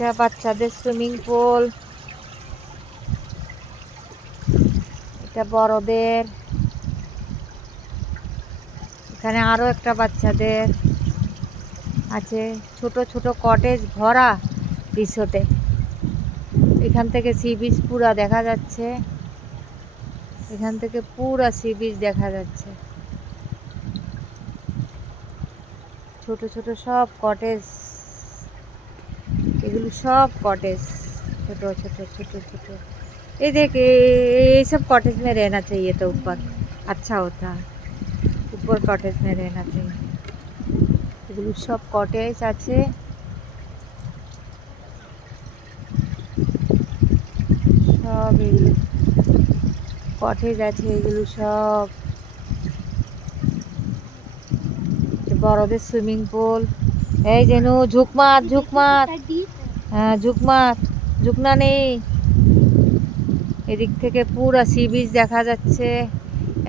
এটা বাচ্চাদের swimming pool, এটা বড়দের, এখানে আরো একটা বাচ্চাদের আছে। ছোট ছোট কটেজ ভরা রিসোর্টে। এখান থেকে সি বিচ পুরা দেখা যাচ্ছে, এখান থেকে পুরা সি বিচ দেখা যাচ্ছে। ছোট ছোট সব কটেজ, এগুলো সব কটেज ছোট ছোট ছোট ছোট। ये देख ये सब कॉटेज में रहना चाहिए तो ऊपर अच्छा होता है, ऊपर कॉटेज में रहना चाहिए। এগুলো সব কটেজ আছে, সব এগুলো কটেজ আছে, এগুলো সব বড়দের সুইমিং পুল। এই যেন ঝুকমাত ঝুকমাত, হ্যাঁ ঝুকমাত, ঝুকনা নেই। এদিক থেকে পুরা সি বিচ দেখা যাচ্ছে।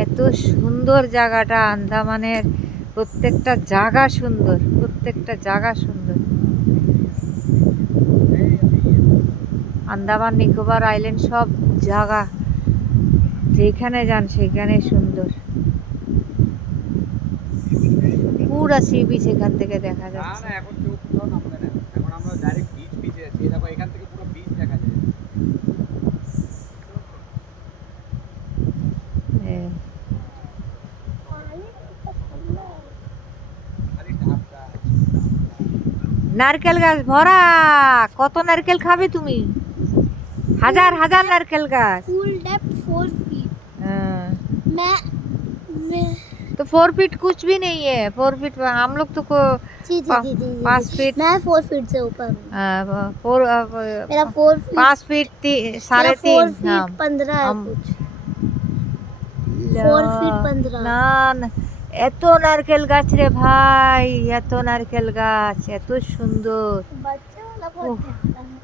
এত সুন্দর জায়গাটা, আন্দামানের প্রত্যেকটা জায়গা সুন্দর, প্রত্যেকটা জায়গা সুন্দর। আন্দামান নিকোবর আইল্যান্ড সব জায়গা যেখানে যান সেখানে সুন্দর। পুরা সি বিচ এখান থেকে দেখা যাচ্ছে। নারকেল গাছ ভরা, কত নারকেল খাবে তুমি? हजार हजार नारकेल गाछ। Full depth 4 feet। मैं तो 4 फीट कुछ भी नहीं है। 4 फीट हम लोग तो जी 5 फीट, मैं 4 फीट से ऊपर हूँ। मेरा 4 फीट 5 फीट 3.5 फीट 15 है कुछ। 4 फीट 15 না না, এত নারকেল গাছ রে ভাই, এত নারকেল গাছ, এত সুন্দর। बच्चे वाला बहुत